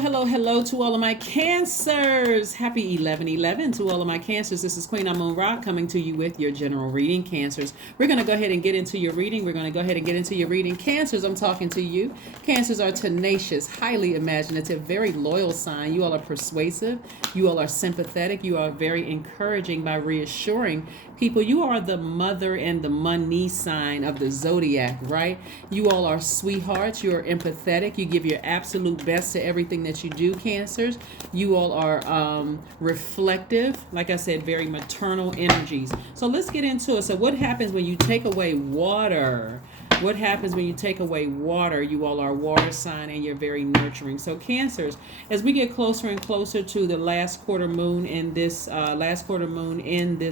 Hello to all of my Cancers. Happy 11/11 to all of my Cancers. This is Queen Amun Ra coming to you with your general reading, Cancers. We're going to go ahead and get into your reading. Cancers, I'm talking to you. Cancers are tenacious, highly imaginative, very loyal sign. You all are persuasive. You all are sympathetic. You are very encouraging by reassuring people. You are the mother and the money sign of the Zodiac, right? You all are sweethearts. You are empathetic. You give your absolute best to everything that you do, Cancers. You all are reflective. Like I said, very maternal energies. So let's get into it. So what happens when you take away water? What happens when you take away water? You all are water sign and you're very nurturing. So Cancers, as we get closer and closer to the last quarter moon in this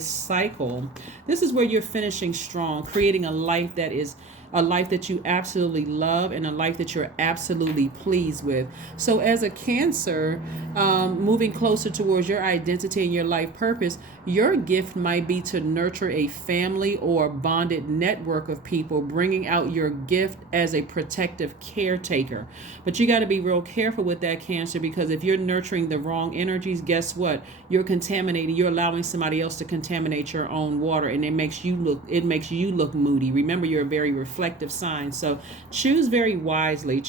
cycle, this is where you're finishing strong, creating a life that is a life that you absolutely love and a life that you're absolutely pleased with. So as a Cancer, moving closer towards your identity and your life purpose, your gift might be to nurture a family or bonded network of people, bringing out your gift as a protective caretaker. But you got to be real careful with that, Cancer, because if you're nurturing the wrong energies, guess what? You're contaminating. You're allowing somebody else to contaminate your own water, and it makes you look moody. Remember, you're a very reflective sign, so choose very wisely.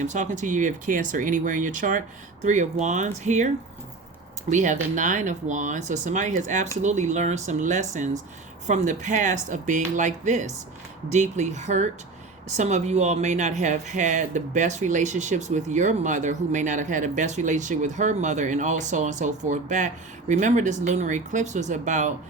I'm talking to you. You have Cancer anywhere in your chart. 3 of Wands here. We have the 9 of Wands. So somebody has absolutely learned some lessons from the past of being like this, deeply hurt. Some of you all may not have had the best relationships with your mother, who may not have had the best relationship with her mother, and also and so forth back. Remember, this lunar eclipse was about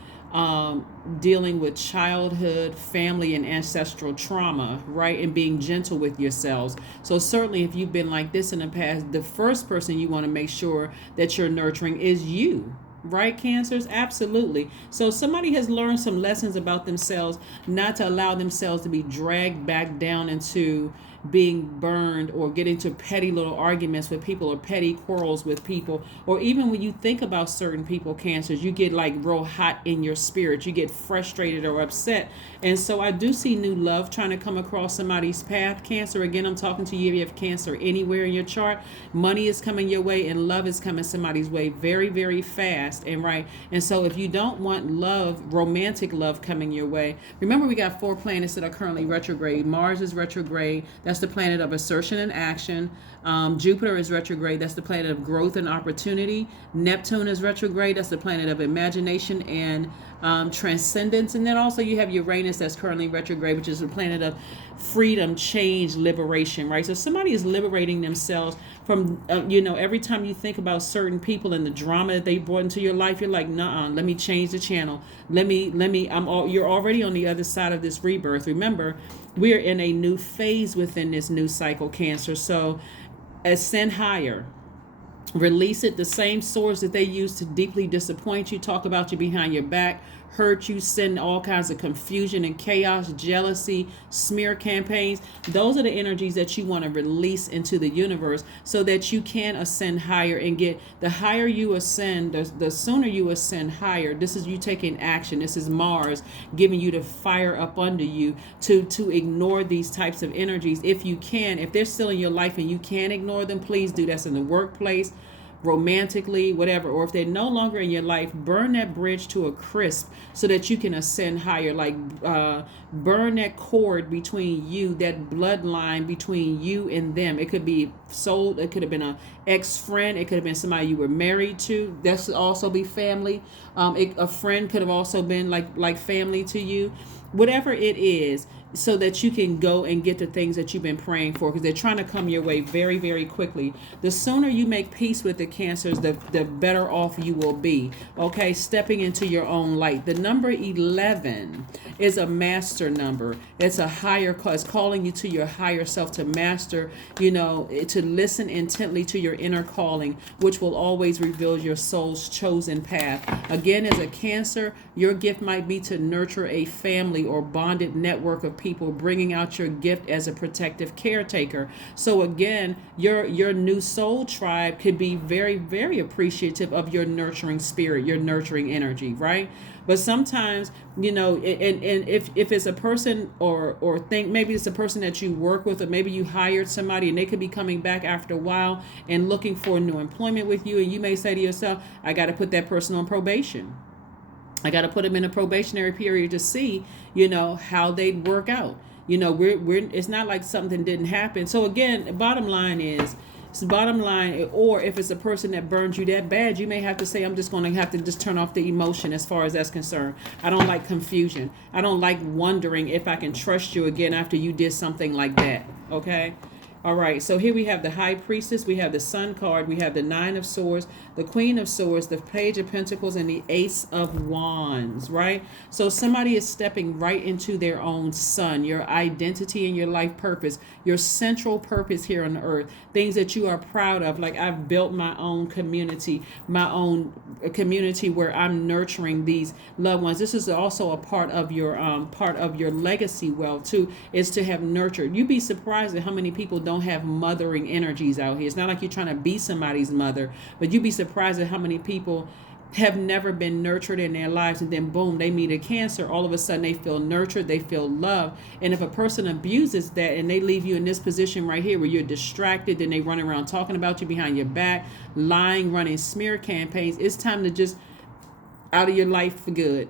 dealing with childhood, family, and ancestral trauma, right? And being gentle with yourselves. So certainly if you've been like this in the past, the first person you want to make sure that you're nurturing is you. Right, Cancers? Absolutely. So somebody has learned some lessons about themselves, not to allow themselves to be dragged back down into being burned or getting to petty little arguments with people or petty quarrels with people. Or even when you think about certain people, Cancers, you get like real hot in your spirit. You get frustrated or upset. And so I do see new love trying to come across somebody's path, Cancer. Again, I'm talking to you if you have Cancer anywhere in your chart. Money is coming your way and love is coming somebody's way very, very fast. And right. And so if you don't want love, romantic love coming your way, remember we got 4 planets that are currently retrograde. Mars is retrograde. That's the planet of assertion and action. Jupiter is retrograde. That's the planet of growth and opportunity. Neptune is retrograde. That's the planet of imagination and transcendence. And then also you have Uranus that's currently retrograde, which is the planet of freedom, change, liberation, right? So somebody is liberating themselves from, every time you think about certain people and the drama that they brought into your life, you're like, nah, let me change the channel. You're already on the other side of this rebirth. Remember, we're in a new phase within this new cycle, Cancer. So ascend higher. Release it. The same swords that they use to deeply disappoint you, talk about you behind your back, hurt you, send all kinds of confusion and chaos, jealousy, smear campaigns. Those are the energies that you want to release into the universe so that you can ascend higher and get, the higher you ascend, the sooner you ascend higher. This is you taking action. This is Mars giving you the fire up under you to ignore these types of energies. If you can, if they're still in your life and you can ignore them, please do. That's in the workplace, romantically, whatever. Or if they're no longer in your life, burn that bridge to a crisp so that you can ascend higher. Like burn that cord between you, that bloodline between you and them. It could be soul, it could have been an ex-friend, it could have been somebody you were married to. That should also be family. A friend could have also been like family to you. Whatever it is, so that you can go and get the things that you've been praying for, because they're trying to come your way very, very quickly. The sooner you make peace with the Cancers, the better off you will be. Okay, stepping into your own light. The number 11 is a master number. It's a higher call. It's calling you to your higher self, to master, to listen intently to your inner calling, which will always reveal your soul's chosen path. Again, as a Cancer, your gift might be to nurture a family family or bonded network of people bringing out your gift as a protective caretaker. So again, your new soul tribe could be very, very appreciative of your nurturing spirit, your nurturing energy, right? But sometimes, and if it's a person or think maybe it's a person that you work with, or maybe you hired somebody and they could be coming back after a while and looking for new employment with you, and you may say to yourself, I got to put that person on probation. I got to put them in a probationary period to see, how they'd work out. We're it's not like something didn't happen. So again, bottom line is, or if it's a person that burns you that bad, you may have to say, I'm just going to have to just turn off the emotion as far as that's concerned. I don't like confusion. I don't like wondering if I can trust you again after you did something like that. Okay. All right, so here we have the High Priestess, we have the Sun card, we have the Nine of Swords, the Queen of Swords, the Page of Pentacles, and the Ace of Wands, right? So somebody is stepping right into their own sun, your identity and your life purpose, your central purpose here on earth, things that you are proud of. Like, I've built my own community where I'm nurturing these loved ones. This is also a part of your legacy wealth too, is to have nurtured. You'd be surprised at how many people don't have mothering energies out here. It's not like you're trying to be somebody's mother, but you'd be surprised at how many people have never been nurtured in their lives, and then boom, they meet a Cancer. All of a sudden they feel nurtured, they feel loved. And if a person abuses that and they leave you in this position right here where you're distracted, then they run around talking about you behind your back, lying, running smear campaigns, it's time to just out of your life for good.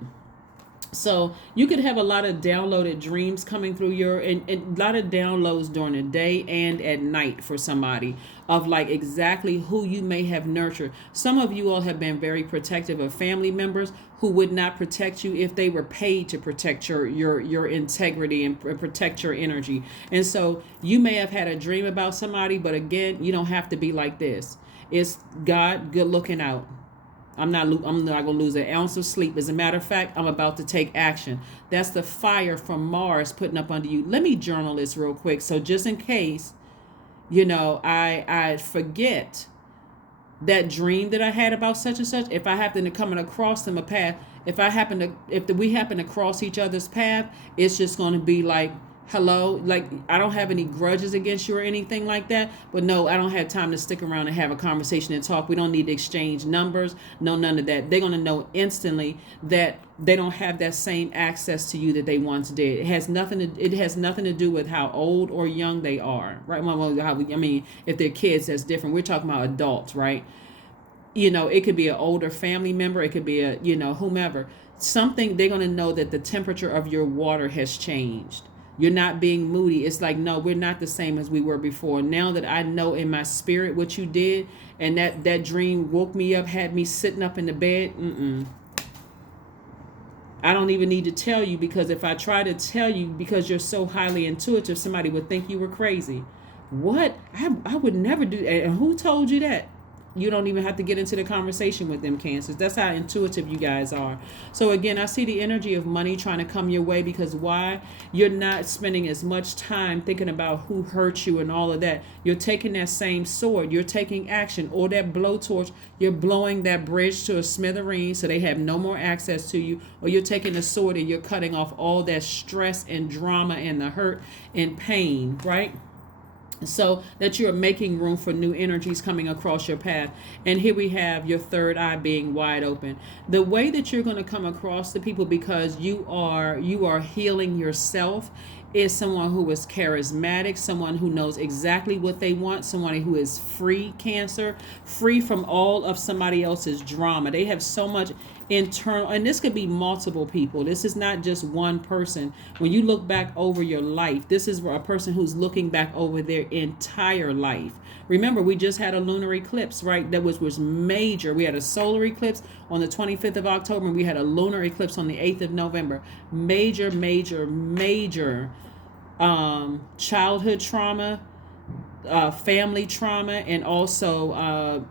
So you could have a lot of downloaded dreams coming through and a lot of downloads during the day and at night for somebody of like exactly who you may have nurtured. Some of you all have been very protective of family members who would not protect you if they were paid to protect your integrity and protect your energy. And so you may have had a dream about somebody, but again, you don't have to be like this. It's God good looking out. I'm not going to lose an ounce of sleep. As a matter of fact, I'm about to take action. That's the fire from Mars putting up under you. Let me journal this real quick. So just in case, I forget that dream that I had about such and such. If I happen to come across them a path, if we happen to cross each other's path, it's just going to be like, hello, like I don't have any grudges against you or anything like that, but no, I don't have time to stick around and have a conversation and talk. We don't need to exchange numbers, no, none of that. They're going to know instantly that they don't have that same access to you that they once did. It has nothing to do with how old or young they are, right? If they're kids, that's different. We're talking about adults, right? It could be an older family member, it could be a, whomever. Something, they're going to know that the temperature of your water has changed. You're not being moody. It's like, no, we're not the same as we were before. Now that I know in my spirit what you did, and that dream woke me up, had me sitting up in the bed, I don't even need to tell you, because if I try to tell you, because you're so highly intuitive, somebody would think you were crazy. What? I would never do that. And who told you that? You don't even have to get into the conversation with them, Cancers. That's how intuitive you guys are. So again, I see the energy of money trying to come your way, because why? You're not spending as much time thinking about who hurt you and all of that. You're taking that same sword. You're taking action, or that blowtorch. You're blowing that bridge to a smithereen so they have no more access to you. Or you're taking a sword and you're cutting off all that stress and drama and the hurt and pain, right? So that you're making room for new energies coming across your path. And here we have your third eye being wide open. The way that you're going to come across the people, because you are healing yourself, is someone who is charismatic, someone who knows exactly what they want, someone who is free, Cancer, free from all of somebody else's drama. They have so much internal, and this could be multiple people. This is not just one person. When you look back over your life, this is a person who's looking back over their entire life. Remember, we just had a lunar eclipse, right? That was major. We had a solar eclipse on the 25th of October, and we had a lunar eclipse on the 8th of November. Major childhood trauma, family trauma, and also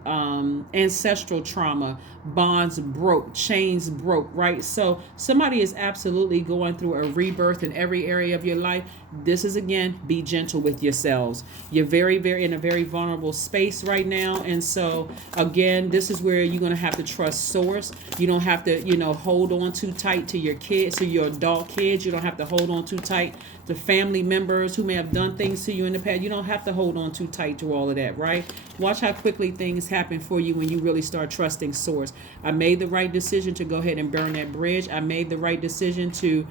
ancestral trauma. Bonds broke, chains broke, right? So somebody is absolutely going through a rebirth in every area of your life. This is, again, be gentle with yourselves. You're very in a very vulnerable space right now. And so, again, this is where you're going to have to trust source. You don't have to, hold on too tight to your kids, to your adult kids. You don't have to hold on too tight to family members who may have done things to you in the past. You don't have to hold on too tight to all of that, right? Watch how quickly things happen for you when you really start trusting source. I made the right decision to go ahead and burn that bridge. I made the right decision to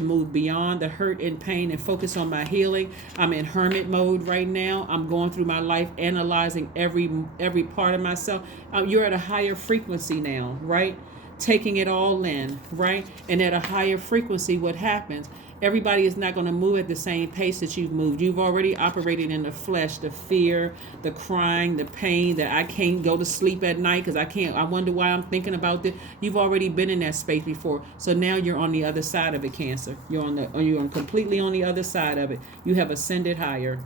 move beyond the hurt and pain and focus on my healing. I'm in hermit mode right now. I'm going through my life, analyzing every part of myself. You're at a higher frequency now, right? Taking it all in, right? And at a higher frequency, what happens? Everybody is not going to move at the same pace that you've moved. You've already operated in the flesh, the fear, the crying, the pain, that I can't go to sleep at night because I wonder why I'm thinking about this. You've already been in that space before. So now you're on the other side of it, Cancer. You're completely on the other side of it. You have ascended higher.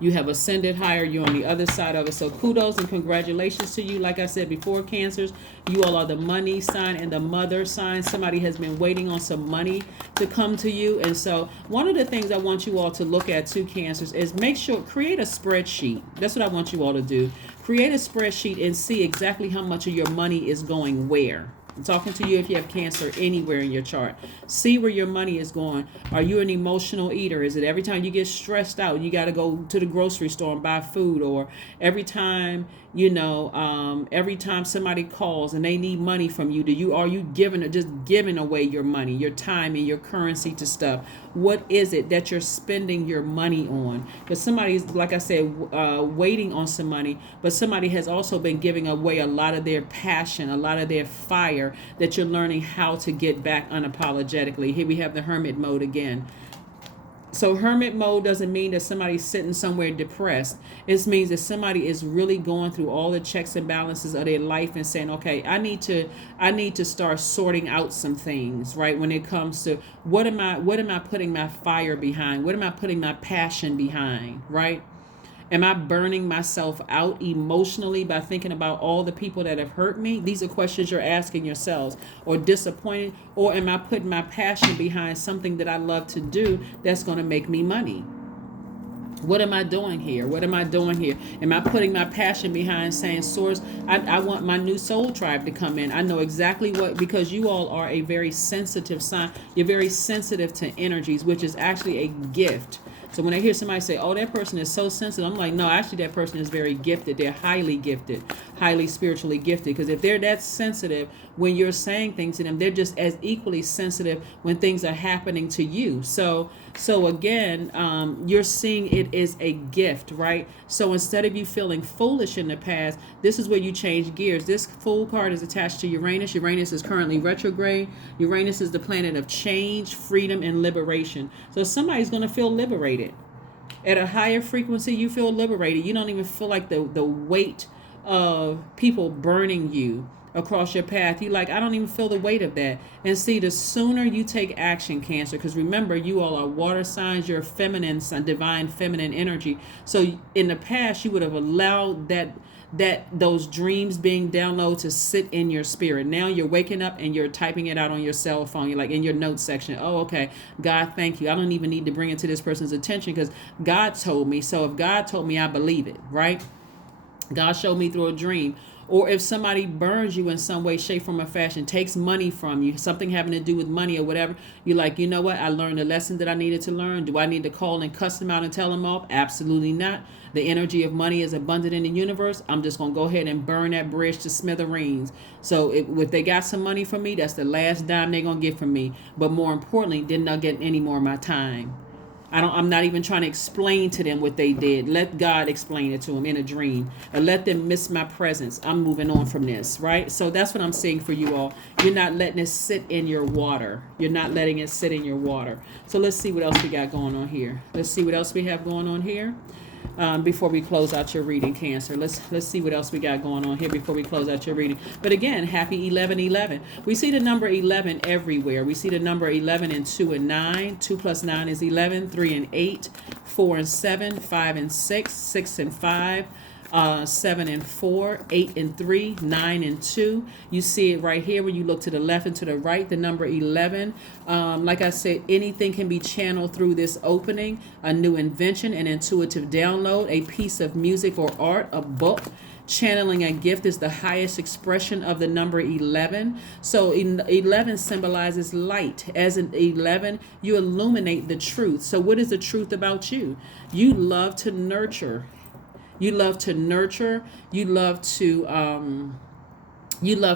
You're on the other side of it. So kudos and congratulations to you. Like I said before, Cancers, you all are the money sign and the mother sign. Somebody has been waiting on some money to come to you. And so one of the things I want you all to look at too, Cancers, is create a spreadsheet. That's what I want you all to do. Create a spreadsheet and see exactly how much of your money is going where. I'm talking to you if you have Cancer anywhere in your chart. See where your money is going. Are you an emotional eater? Is it every time you get stressed out, you got to go to the grocery store and buy food? Or every time, every time somebody calls and they need money from you, are you giving away your money, your time, and your currency to stuff? What is it that you're spending your money on? Because somebody's, like I said, waiting on some money, but somebody has also been giving away a lot of their passion, a lot of their fire that you're learning how to get back unapologetically. Here we have the hermit mode again. So hermit mode doesn't mean that somebody's sitting somewhere depressed. It means that somebody is really going through all the checks and balances of their life and saying, okay, I need to start sorting out some things, right? When it comes to what am I putting my fire behind? What am I putting my passion behind, right? Am I burning myself out emotionally by thinking about all the people that have hurt me? These are questions you're asking yourselves. Or disappointed? Or am I putting my passion behind something that I love to do that's going to make me money? What am I doing here? Am I putting my passion behind saying, Source, I want my new soul tribe to come in. I know exactly because you all are a very sensitive sign. You're very sensitive to energies, which is actually a gift. So when I hear somebody say, oh, that person is so sensitive, I'm like, no, actually that person is very gifted. They're highly gifted, highly spiritually gifted. Because if they're that sensitive, when you're saying things to them, they're just as equally sensitive when things are happening to you. So again, you're seeing it is a gift, right? So instead of you feeling foolish in the past, this is where you change gears. This Fool card is attached to Uranus. Uranus is currently retrograde. Uranus is the planet of change, freedom, and liberation. So somebody's going to feel liberated. At a higher frequency, you feel liberated. You don't even feel like the weight of people burning you across your path. You like, I don't even feel the weight of that. And see, the sooner you take action, Cancer, because remember, you all are water signs. You're feminine, divine feminine energy. So in the past, you would have allowed those dreams being downloaded to sit in your spirit. Now you're waking up and you're typing it out on your cell phone. You're like in your notes section. Oh, okay. God, thank you. I don't even need to bring it to this person's attention because God told me. So if God told me, I believe it, right? God showed me through a dream. Or if somebody burns you in some way, shape, form, or fashion, takes money from you, something having to do with money or whatever, you're like, you know what? I learned the lesson that I needed to learn. Do I need to call and cuss them out and tell them off? Absolutely not. The energy of money is abundant in the universe. I'm just going to go ahead and burn that bridge to smithereens. So if they got some money from me, that's the last dime they're going to get from me. But more importantly, they're not getting any more of my time. I'm not even trying to explain to them what they did. Let God explain it to them in a dream. Or let them miss my presence. I'm moving on from this, right? So that's what I'm saying for you all. You're not letting it sit in your water. You're not letting it sit in your water. So let's see what else we got going on here. Let's see what else we have going on here. Before we close out your reading, Cancer. Let's see what else we got going on here before we close out your reading. But again, happy 11/11. We see the number 11 everywhere. We see the number 11 in 2 and 9. 2 plus 9 is 11. 3 and 8. 4 and 7. 5 and 6. 6 and 5. 7 and 4, 8 and 3, 9 and 2. You see it right here when you look to the left and to the right, the number 11. Like I said, anything can be channeled through this opening: a new invention, an intuitive download, a piece of music or art, a book. Channeling a gift is the highest expression of the number 11. So 11 symbolizes light. As in 11, you illuminate the truth. So what is the truth about you? You love to nurture. You love to nurture. You love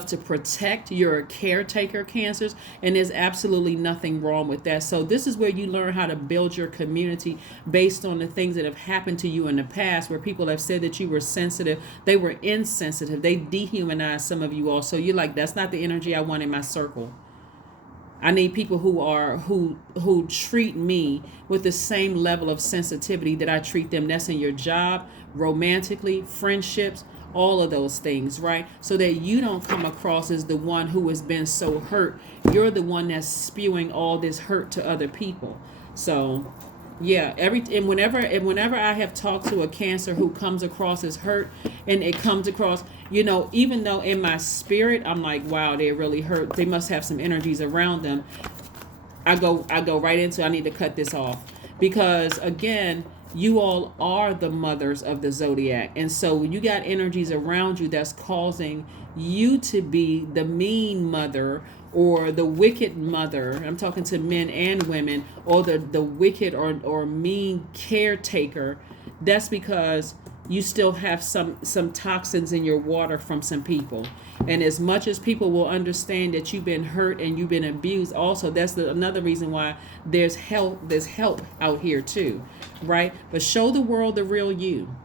to protect. You're a caretaker, Cancers, and there's absolutely nothing wrong with that. So this is where you learn how to build your community based on the things that have happened to you in the past, where people have said that you were sensitive. They were insensitive. They dehumanized some of you all. So you're like, that's not the energy I want in my circle. I need people who treat me with the same level of sensitivity that I treat them. That's in your job, romantically, friendships, all of those things, right? So that you don't come across as the one who has been so hurt. You're the one that's spewing all this hurt to other people. So yeah, whenever I have talked to a Cancer who comes across as hurt, and it comes across, even though in my spirit I'm like, wow, they're really hurt, they must have some energies around them, I go right into, I need to cut this off. Because again, you all are the mothers of the Zodiac. And so when you got energies around you that's causing you to be the mean mother or the wicked mother, I'm talking to men and women, or the wicked or mean caretaker, that's because you still have some toxins in your water from some people. And as much as people will understand that you've been hurt and you've been abused, also that's another reason why there's help out here too, right? But show the world the real you.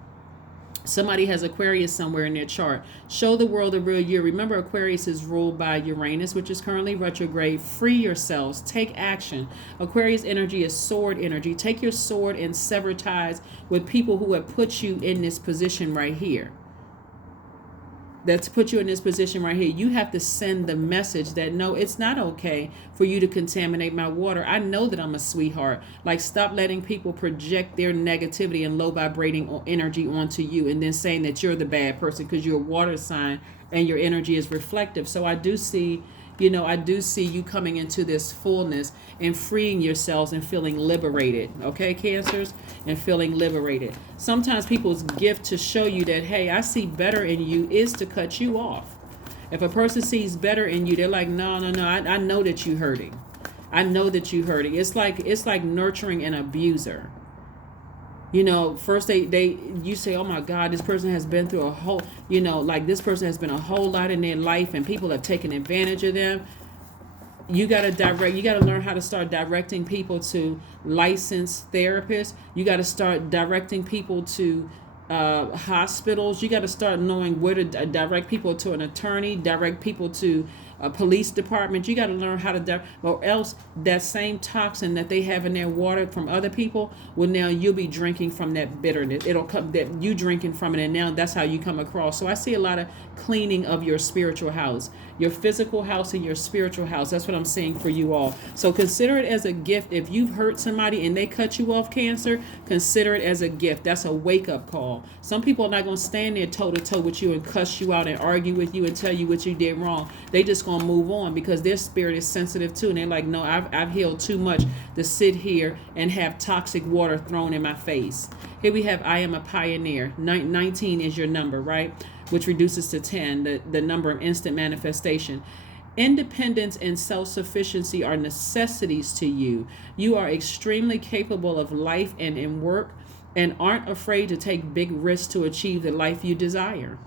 Somebody has Aquarius somewhere in their chart. Show the world the real you. Remember, Aquarius is ruled by Uranus, which is currently retrograde. Free yourselves. Take action. Aquarius energy is sword energy. Take your sword and sever ties with people who have put you in this position right here. That's put you in this position right here. You have to send the message that no, it's not okay for you to contaminate my water. I know that I'm a sweetheart. Like, stop letting people project their negativity and low vibrating energy onto you, and then saying that you're the bad person because you're a water sign and your energy is reflective. So I do see you coming into this fullness and freeing yourselves and feeling liberated. Okay, Cancers? And feeling liberated. Sometimes people's gift to show you that, hey, I see better in you, is to cut you off. If a person sees better in you, they're like, no, I know that you're hurting. I know that you're hurting. It's like nurturing an abuser. First you say, oh my God, this person has been through a whole, this person has been a whole lot in their life and people have taken advantage of them. You got to learn how to start directing people to licensed therapists. You got to start directing people to hospitals. You got to start knowing where to direct people to an attorney, direct people to a police department. You got to learn how to or else that same toxin that they have in their water from other people, well, now you'll be drinking from that bitterness. It'll come that you drinking from it, and now that's how you come across. So I see a lot of cleaning of your spiritual house, your physical house and your spiritual house. That's what I'm saying for you all. So consider it as a gift. If you've hurt somebody and they cut you off, Cancer, consider it as a gift. That's a wake-up call. Some people are not going to stand there toe-to-toe with you and cuss you out and argue with you and tell you what you did wrong. They just going to move on because their spirit is sensitive too. And they're like, no, I've healed too much to sit here and have toxic water thrown in my face. Here we have, I am a pioneer. 19 is your number, right? Which reduces to 10, the number of instant manifestation. Independence and self-sufficiency are necessities to you. You are extremely capable of life and in work, and aren't afraid to take big risks to achieve the life you desire.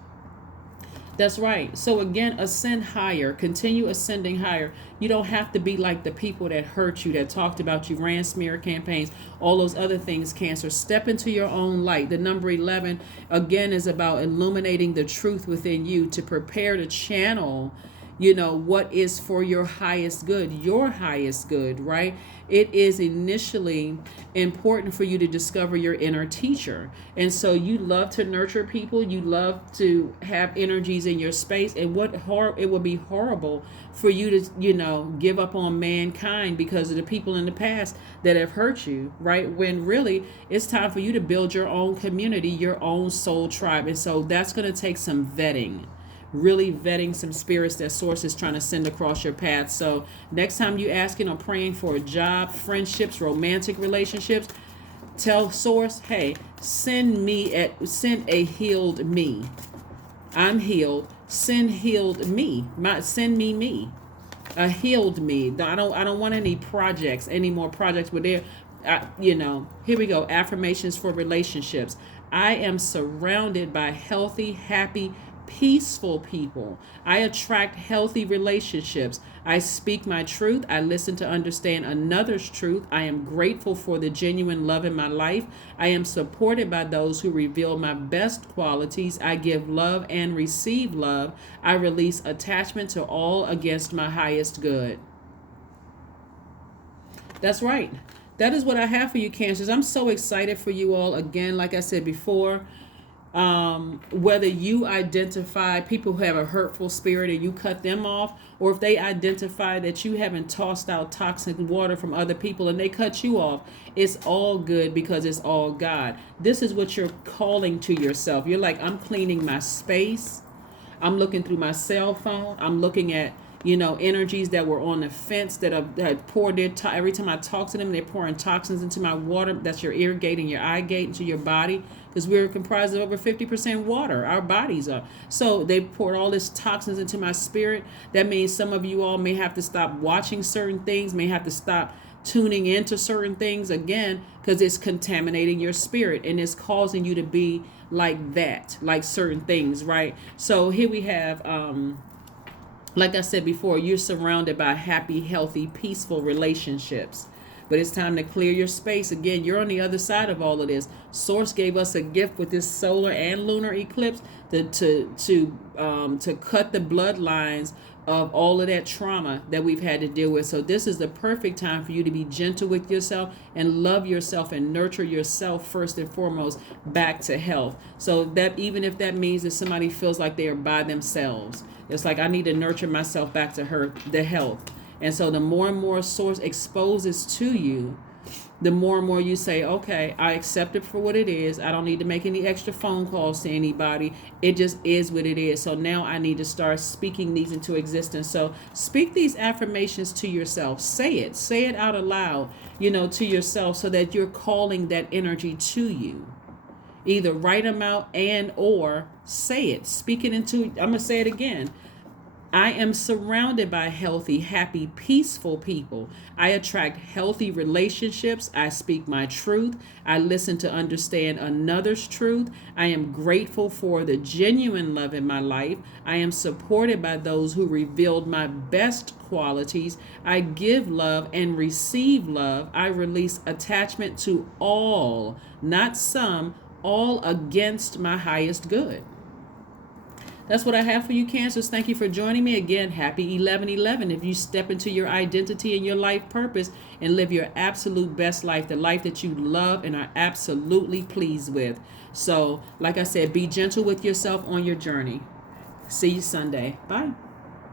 That's right. So again, ascend higher, continue ascending higher. You don't have to be like the people that hurt you, that talked about you, ran smear campaigns, all those other things, Cancer. Step into your own light. The number 11, again, is about illuminating the truth within you to prepare to channel what is for your highest good, right? It is initially important for you to discover your inner teacher. And so you love to nurture people, you love to have energies in your space, and it would be horrible for you to, give up on mankind because of the people in the past that have hurt you, right? When really it's time for you to build your own community, your own soul tribe. And so that's going to take some vetting, really vetting some spirits that source is trying to send across your path. So next time you asking or praying for a job, friendships, romantic relationships, tell source, hey, send a healed me. I'm healed. Send healed me. Send me. A healed me. I don't want any more projects where they're here we go. Affirmations for relationships. I am surrounded by healthy, happy, peaceful people. I attract healthy relationships. I speak my truth. I listen to understand another's truth. I am grateful for the genuine love in my life. I am supported by those who reveal my best qualities. I give love and receive love. I release attachment to all against my highest good. That's right. That is what I have for you, Cancers. I'm so excited for you all. Again, like I said before, whether you identify people who have a hurtful spirit and you cut them off, or if they identify that you haven't tossed out toxic water from other people and they cut you off, it's all good because it's all God. This is what you're calling to yourself. You're like, I'm cleaning my space. I'm looking through my cell phone. I'm looking at energies that were on the fence that had poured every time I talk to them, they're pouring toxins into my water. That's your ear gate and your eye gate into your body, because we're comprised of over 50% water. Our bodies are. So they poured all this toxins into my spirit. That means some of you all may have to stop watching certain things, may have to stop tuning into certain things again, because it's contaminating your spirit and it's causing you to be like that, like certain things, right? So here we have like I said before, you're surrounded by happy, healthy, peaceful relationships. But it's time to clear your space. Again, you're on the other side of all of this. Source gave us a gift with this solar and lunar eclipse to cut the bloodlines of all of that trauma that we've had to deal with. So this is the perfect time for you to be gentle with yourself and love yourself and nurture yourself first and foremost back to health. So that even if that means that somebody feels like they are by themselves, it's like I need to nurture myself back to the health. And so the more and more source exposes to you, the more and more you say, okay, I accept it for what it is. I don't need to make any extra phone calls to anybody. It just is what it is. So now I need to start speaking these into existence. So speak these affirmations to yourself. Say it out aloud, to yourself, so that you're calling that energy to you. Either write them out or say it. Speak it into, I'm going to say it again. I am surrounded by healthy, happy, peaceful people. I attract healthy relationships. I speak my truth. I listen to understand another's truth. I am grateful for the genuine love in my life. I am supported by those who revealed my best qualities. I give love and receive love. I release attachment to all, not some, all against my highest good. That's what I have for you, Cancers. Thank you for joining me again. Happy 11/11. If you step into your identity and your life purpose and live your absolute best life, the life that you love and are absolutely pleased with. So, like I said, be gentle with yourself on your journey. See you Sunday. Bye.